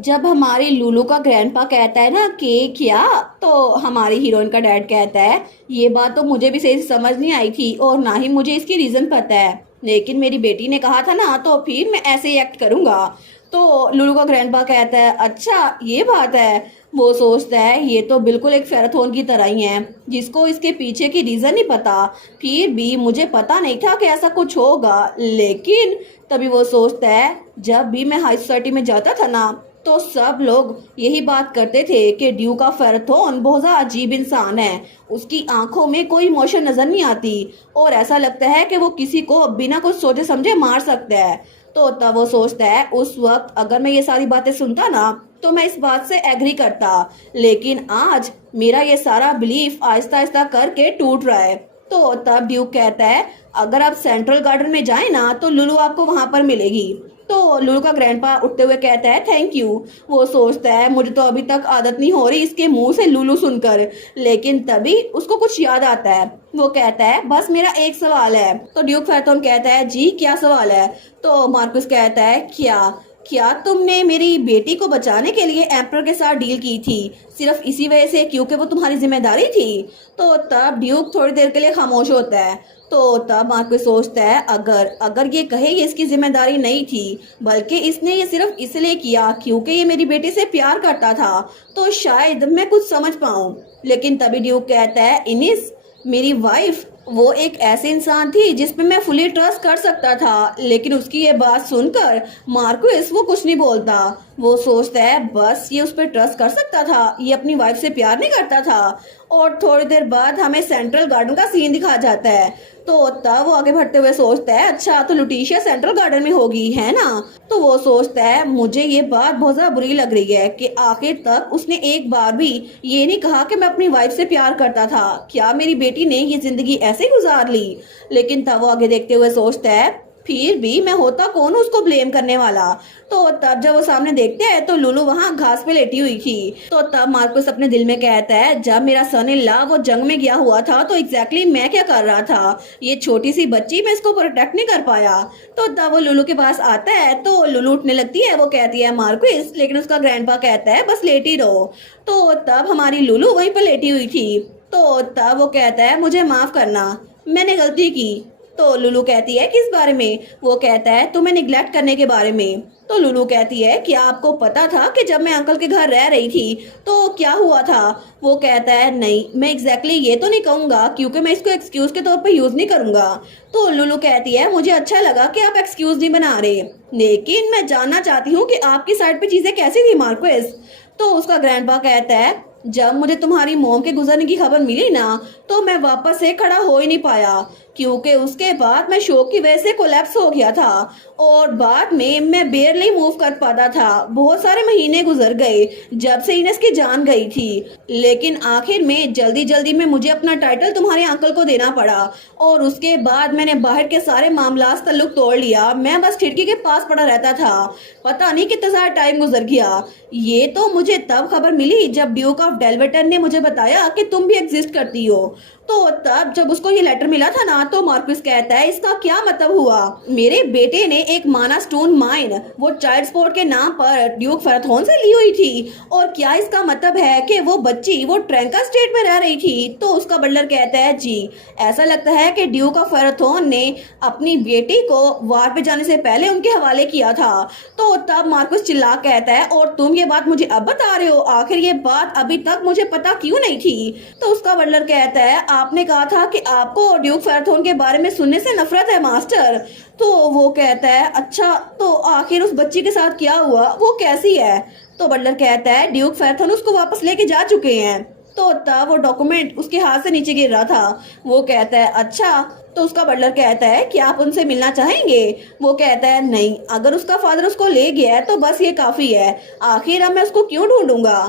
जब हमारी लूलू का ग्रैंडपा कहता है ना कि क्या, तो हमारी हीरोइन का डैड कहता है ये बात तो मुझे भी सही से समझ नहीं आई थी और ना ही मुझे इसकी रीजन पता है, लेकिन मेरी बेटी ने कहा था ना तो फिर मैं ऐसे ही एक्ट करूंगा। तो लूलू का ग्रैंडपा कहता है अच्छा ये बात है। वो सोचता है ये तो बिल्कुल एक फेराथोन की तरह ही है जिसको इसके पीछे की रीजन नहीं पता। फिर भी मुझे पता नहीं था कि ऐसा कुछ होगा, लेकिन तभी वो सोचता है जब भी मैं हाई सोसाइटी में जाता था ना तो सब लोग यही बात करते थे कि ड्यू का फेराथोन बहुत ज़्यादा अजीब इंसान है। उसकी आंखों में कोई इमोशन नजर नहीं आती और ऐसा लगता है कि वो किसी को बिना कुछ सोचे समझे मार सकता है। तो तब वो सोचता है उस वक्त अगर मैं ये सारी बातें सुनता ना तो मैं इस बात से एग्री करता, लेकिन आज मेरा ये सारा बिलीफ आहिस्ता आहिस्ता करके टूट रहा है। तो तब ड्यूक कहता है अगर आप सेंट्रल गार्डन में जाए ना तो लुलू आपको वहां पर मिलेगी। तो लुलू का ग्रैंडपा उठते हुए कहता है थैंक यू। वो सोचता है मुझे तो अभी तक आदत नहीं हो रही इसके मुंह से लुलू सुनकर, लेकिन तभी उसको कुछ याद आता है। वो कहता है बस मेरा एक सवाल है। तो ड्यूक फैथोन कहता है जी क्या सवाल है। तो मार्कस कहता है क्या क्या तुमने मेरी बेटी को बचाने के लिए एम्पर के साथ डील की थी सिर्फ इसी वजह से क्योंकि वो तुम्हारी जिम्मेदारी थी। तो तब ड्यूक थोड़ी देर के लिए खामोश होता है। तो तब मार्कस सोचता है अगर अगर ये कहे ये इसकी जिम्मेदारी नहीं थी बल्कि इसने ये सिर्फ इसलिए किया क्योंकि ये मेरी बेटी से प्यार करता था तो शायद मैं कुछ समझ पाऊं। लेकिन तभी ड्यूक कहता है इनिस मेरी वाइफ वो एक ऐसे इंसान थी जिसपे मैं फुली ट्रस्ट कर सकता था, लेकिन उसकी ये बात सुनकर मार्कस वो कुछ नहीं बोलता। वो सोचता है बस ये उस पर ट्रस्ट कर सकता था, ये अपनी वाइफ से प्यार नहीं करता था। और थोड़ी देर बाद हमें सेंट्रल गार्डन का सीन दिखा जाता है। तो तब वो आगे बढ़ते हुए सोचता है अच्छा तो लुटिशिया सेंट्रल गार्डन में होगी है ना। तो वो सोचता है मुझे ये बात बहुत ज्यादा बुरी लग रही है कि आखिर तक उसने एक बार भी ये नहीं कहा कि मैं अपनी वाइफ से प्यार करता था। क्या मेरी बेटी ने ये जिंदगी ऐसे ही गुजार ली। लेकिन तब वो आगे देखते हुए सोचता है फिर भी मैं होता कौन उसको ब्लेम करने वाला। तो तब जब वो सामने देखते हैं तो लुलू वहां घास पे लेटी हुई थी। तो तब मार्कस अपने दिल में कहता है जब मेरा सन इन लॉ वो जंग में गया हुआ था तो एग्जैक्टली मैं क्या कर रहा था, ये छोटी सी बच्ची मैं इसको प्रोटेक्ट नहीं कर पाया। तो तब वो लुलू के पास आता है तो लुलू उठने लगती है। वो कहती है मार्कस, लेकिन उसका ग्रैंडपा कहता है बस लेटी रहो। तो तब हमारी लुलू वहीं पर लेटी हुई थी। तो तब वो कहता है मुझे माफ करना, मैंने गलती की। तो लुलू कहती है किस बारे में। वो कहता है तुम्हें निग्लेक्ट करने के बारे में। तो लुलू कहती है क्या आपको पता था कि जब मैं अंकल के घर रह रही थी तो क्या हुआ था। वो कहता है नहीं मैं एग्जैक्टली ये तो नहीं कहूंगा क्योंकि मैं इसको एक्सक्यूज के तौर पर यूज नहीं करूंगा। तो लुलू कहती है मुझे अच्छा लगा कि आप एक्सक्यूज नहीं बना रहे, लेकिन मैं जानना चाहती हूँ कि आपकी साइड पे चीजें कैसी थी मार्कस। तो उसका ग्रैंडपा कहता है जब मुझे तुम्हारी मोम के गुजरने की खबर मिली ना तो मैं वापस से खड़ा हो ही नहीं पाया क्योंकि उसके बाद मैं शोक की वजह से कोलैप्स हो गया था और बाद में मैं बेयरली मूव कर पाता था। बहुत सारे महीने गुजर गए जब से इनेस की जान गई थी, लेकिन आखिर में जल्दी जल्दी में मुझे अपना टाइटल तुम्हारे अंकल को देना पड़ा और उसके बाद मैंने बाहर के सारे मामला तल्लुक तोड़ लिया। मैं बस खिड़की के पास पड़ा रहता था, पता नहीं कितना सारा टाइम गुजर गया। ये तो मुझे तब खबर मिली जब ड्यूक ऑफ डेल्वेटर ने मुझे बताया कि तुम भी एग्जिस्ट करती हो। तो तब जब उसको ये लेटर मिला था ना तो मार्कस कहता है इसका क्या मतलब हुआ। मेरे बेटे ने एक माना स्टोन माइन वो चाइल्ड स्पोर्ट के नाम पर ड्यूक फेराथोन से ली हुई थी और क्या इसका मतलब है कि वो बच्ची वो ट्रैंका स्टेट में रह रही थी। तो उसका बटलर कहता है जी ऐसा लगता है कि ड्यूक ऑफ फेराथोन ने अपनी बेटी को वार पे जाने से पहले उनके हवाले किया था। तो तब मार्कस चिल्ला कहता है और तुम ये बात मुझे अब बता रहे हो, आखिर ये बात अभी तक मुझे पता क्यों नहीं थी। तो उसका बटलर कहता है आपने कहा था कि आपको ड्यूक फेराथोन के बारे में सुनने से नफरत है मास्टर। तो वो कहता है अच्छा तो आखिर उस बच्ची के साथ क्या हुआ, वो कैसी है। तो बटलर कहता है ड्यूक फेराथोन उसको वापस लेके जा चुके हैं। तो तब वो डॉक्यूमेंट उसके हाथ से नीचे गिर रहा था। वो कहता है अच्छा। तो उसका बटलर कहता है कि आप उनसे मिलना चाहेंगे। वो कहता है नहीं, अगर उसका फादर उसको ले गया है तो बस ये काफी है, आखिर अब मैं उसको क्यों ढूंढूंगा।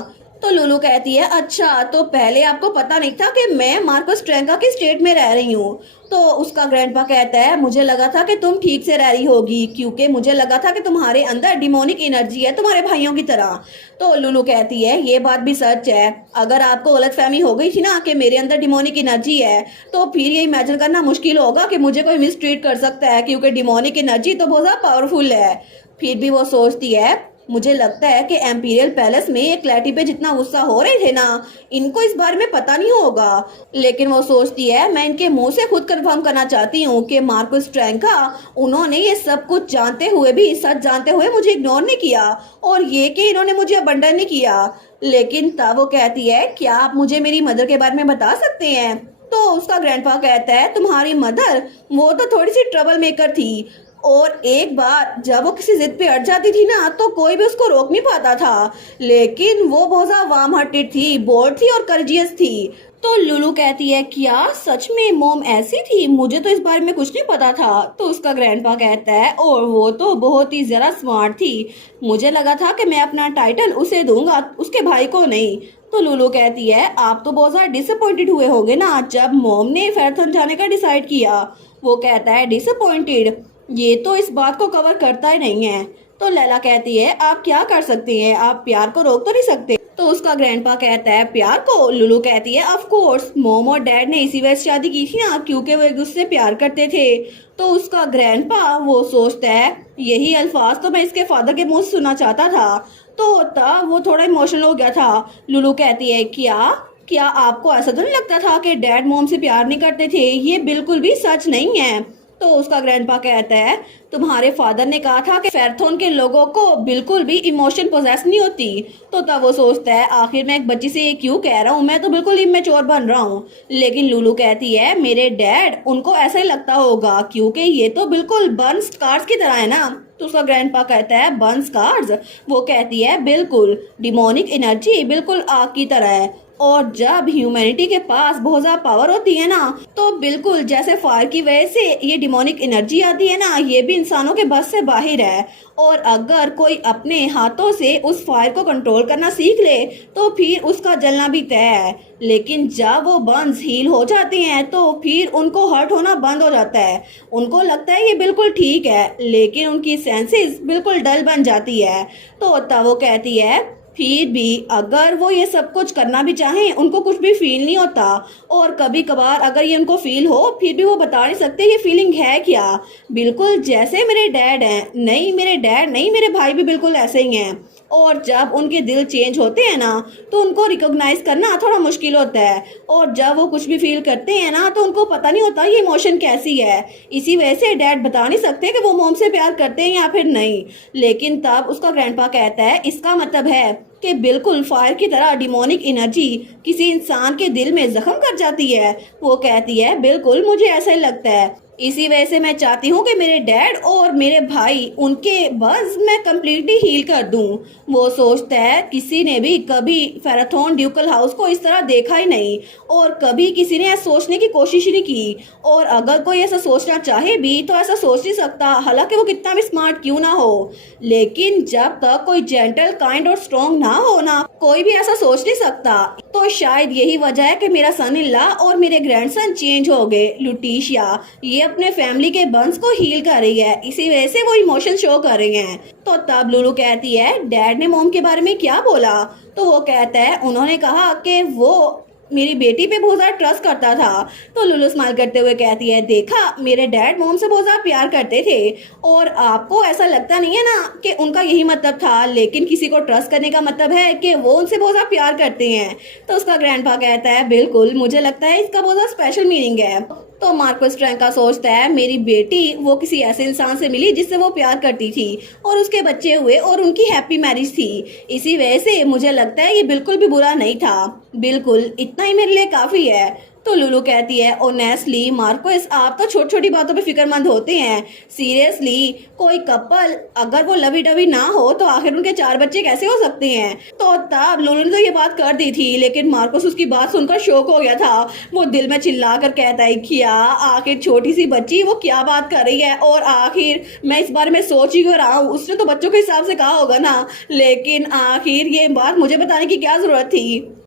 तो लुलू कहती है अच्छा तो पहले आपको पता नहीं था कि मैं मार्कस ट्रैंका की स्टेट में रह रही हूँ। तो उसका ग्रैंडपा कहता है मुझे लगा था कि तुम ठीक से रह रही होगी क्योंकि मुझे लगा था कि तुम्हारे अंदर डिमोनिक एनर्जी है तुम्हारे भाइयों की तरह। तो लुलू कहती है ये बात भी सच है, अगर आपको गलतफहमी हो गई थी ना कि मेरे अंदर डिमोनिक एनर्जी है तो फिर ये इमेजिन करना मुश्किल होगा कि मुझे कोई मिसट्रीट कर सकता है क्योंकि डिमोनिक एनर्जी तो बहुत ज्यादा पावरफुल है। फिर भी वो सोचती है मुझे लगता है कि एम्पीरियल पैलेस में ये क्लैटी पे जितना गुस्सा हो रहे थे ना, इनको इस बारे में पता नहीं होगा। लेकिन वो सोचती है मैं इनके मुंह से खुद कंफर्म करना चाहती हूँ कि मार्कस ट्रैंका, उन्होंने ये सब कुछ जानते हुए भी, सच जानते हुए मुझे इग्नोर नहीं किया, और ये कि इन्होंने मुझे अबंडन नहीं किया। लेकिन तब वो कहती है क्या आप मुझे मेरी मदर के बारे में बता सकते हैं? तो उसका ग्रैंडपा कहता है तुम्हारी मदर, वो तो थोड़ी सी ट्रबल मेकर थी, और एक बार जब वो किसी जिद पे अड़ जाती थी ना तो कोई भी उसको रोक नहीं पाता था। लेकिन वो बहुत ज्यादा वार्म हार्टेड थी, बोल्ड थी और कर्जियस थी। तो लुलू कहती है क्या सच में मॉम ऐसी थी? मुझे तो इस बारे में कुछ नहीं पता था। तो उसका ग्रैंडपा कहता है और वो तो बहुत ही जरा स्मार्ट थी, मुझे लगा था कि मैं अपना टाइटल उसे दूंगा, उसके भाई को नहीं। तो लुलू कहती है आप तो बहुत ज्यादा डिसअपॉइंटेड हुए होगे ना जब मॉम ने फेरथन जाने का डिसाइड किया। वो कहता है डिसअपॉइंटेड, ये तो इस बात को कवर करता ही नहीं है। तो लैला कहती है आप क्या कर सकती हैं, आप प्यार को रोक तो नहीं सकते। तो उसका ग्रैंडपा कहता है प्यार को? लुलू कहती है ऑफ कोर्स, मॉम और डैड ने इसी वजह से शादी की थी ना, क्योंकि वो एक दूसरे से प्यार करते थे। तो उसका ग्रैंडपा वो सोचता है यही अल्फाज तो मैं इसके फादर के मुंह से सुनना चाहता था। तो तब वो थोड़ा इमोशनल हो गया था। लुलू कहती है क्या क्या आपको ऐसा तो नहीं लगता था कि डैड मॉम से प्यार नहीं करते थे? ये बिल्कुल भी सच नहीं है। तो उसका ग्रैंडपा कहता है तुम्हारे फादर ने कहा था कि फेरथोन के लोगों को बिल्कुल भी इमोशन पोजेस नहीं होती। तो तब वो सोचता है आखिर मैं एक बच्ची से ये क्यों कह रहा हूँ, मैं तो बिल्कुल इमेच्योर बन रहा हूँ। लेकिन लुलू कहती है मेरे डैड, उनको ऐसा ही लगता होगा क्योंकि ये तो बिल्कुल बर्न स्कार्स की तरह है ना। तो उसका ग्रैंडपा कहता है बर्न स्कार्स? वो कहती है बिल्कुल, डिमोनिक एनर्जी बिल्कुल आग की तरह है, और जब ह्यूमैनिटी के पास बहुत ज्यादा पावर होती है ना तो बिल्कुल जैसे फायर की वजह से ये डिमोनिक एनर्जी आती है ना, ये भी इंसानों के बस से बाहर है। और अगर कोई अपने हाथों से उस फायर को कंट्रोल करना सीख ले तो फिर उसका जलना भी तय है। लेकिन जब वो बर्न्स हील हो जाते हैं तो फिर उनको हर्ट होना बंद हो जाता है। उनको लगता है ये बिल्कुल ठीक है, लेकिन उनकी सेंसेस बिल्कुल डल बन जाती है। तो तब वो कहती है फिर भी अगर वो ये सब कुछ करना भी चाहें उनको कुछ भी फील नहीं होता, और कभी कभार अगर ये उनको फील हो फिर भी वो बता नहीं सकते ये फीलिंग है क्या। बिल्कुल जैसे मेरे डैड हैं, नहीं मेरे डैड नहीं, मेरे भाई भी बिल्कुल ऐसे ही हैं। और जब उनके दिल चेंज होते हैं ना तो उनको रिकॉग्नाइज करना थोड़ा मुश्किल होता है, और जब वो कुछ भी फील करते हैं ना तो उनको पता नहीं होता ये इमोशन कैसी है। इसी वजह से डैड बता नहीं सकते कि वो मॉम से प्यार करते हैं या फिर नहीं। लेकिन तब उसका ग्रैंडपा कहता है इसका मतलब है कि बिल्कुल फायर की तरह डिमोनिक एनर्जी किसी इंसान के दिल में जख्म कर जाती है। वो कहती है बिल्कुल मुझे ऐसा ही लगता है, इसी वजह से मैं चाहती हूँ कि मेरे डैड और मेरे भाई उनके बस मैं कम्प्लीटली हील कर दूँ। वो सोचता है किसी ने भी कभी फेराथोन ड्यूकल हाउस को इस तरह देखा ही नहीं, और कभी किसी ने ऐसा सोचने की कोशिश ही नहीं की, और अगर कोई ऐसा सोचना चाहे भी तो ऐसा सोच नहीं सकता, हालांकि वो कितना भी स्मार्ट क्यों ना हो। लेकिन जब तक कोई जेंटल, काइंड और स्ट्रॉन्ग ना हो ना, कोई भी ऐसा सोच नहीं सकता। तो शायद यही वजह है कि मेरा सन इन लॉ और मेरे ग्रैंडसन चेंज हो गए। लुटिशिया ये अपने फैमिली के बंस को हील कर रही है, इसी वजह से वो इमोशन शो कर रही हैं। तो तब लुलू कहती है डैड ने मॉम के बारे में क्या बोला? तो वो कहता है उन्होंने कहा कि वो मेरी बेटी पे बहुत ज्यादा ट्रस्ट करता था। तो लुलू स्माइल करते हुए कहती है देखा, मेरे डैड मॉम से बहुत ज्यादा प्यार करते थे, और आपको ऐसा लगता नहीं है ना कि उनका यही मतलब था, लेकिन किसी को ट्रस्ट करने का मतलब है कि वो उनसे बहुत ज्यादा प्यार करते हैं। तो उसका ग्रैंडपा कहता है बिल्कुल, मुझे लगता है इसका बहुत ज्यादा स्पेशल मीनिंग है। तो मार्कस ट्रैंका सोचता है मेरी बेटी वो किसी ऐसे इंसान से मिली जिससे वो प्यार करती थी, और उसके बच्चे हुए और उनकी हैप्पी मैरिज थी। इसी वजह से मुझे लगता है ये बिल्कुल भी बुरा नहीं था, बिल्कुल इतना ही मेरे लिए काफी है। तो लुलू कहती है ऑनेस्टली मार्कस आप तो छोटी छोटी बातों पे फिक्रमंद होते हैं। सीरियसली कोई कपल अगर वो लवी डवी ना हो तो आखिर उनके 4 बच्चे कैसे हो सकते हैं? तो तब लुलू ने तो ये बात कर दी थी, लेकिन मार्कस उसकी बात सुनकर शौक हो गया था। वो दिल में चिल्ला कर कहता है क्या आखिर छोटी सी बच्ची वो क्या बात कर रही है, और आखिर मैं इस बारे में सोच ही क्यों रहा हूँ, उसने तो बच्चों के हिसाब से कहा होगा ना, लेकिन आखिर ये बात मुझे बताने की क्या जरूरत थी।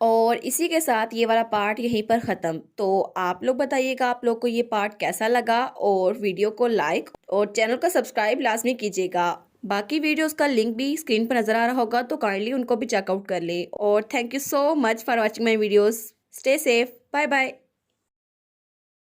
और इसी के साथ ये वाला पार्ट यहीं पर ख़त्म। तो आप लोग बताइएगा आप लोग को ये पार्ट कैसा लगा, और वीडियो को लाइक और चैनल को सब्सक्राइब लाजमी कीजिएगा। बाकी वीडियोस का लिंक भी स्क्रीन पर नज़र आ रहा होगा, तो काइंडली उनको भी चेकआउट कर ले। और thank you so much for watching my videos. Stay safe, bye bye.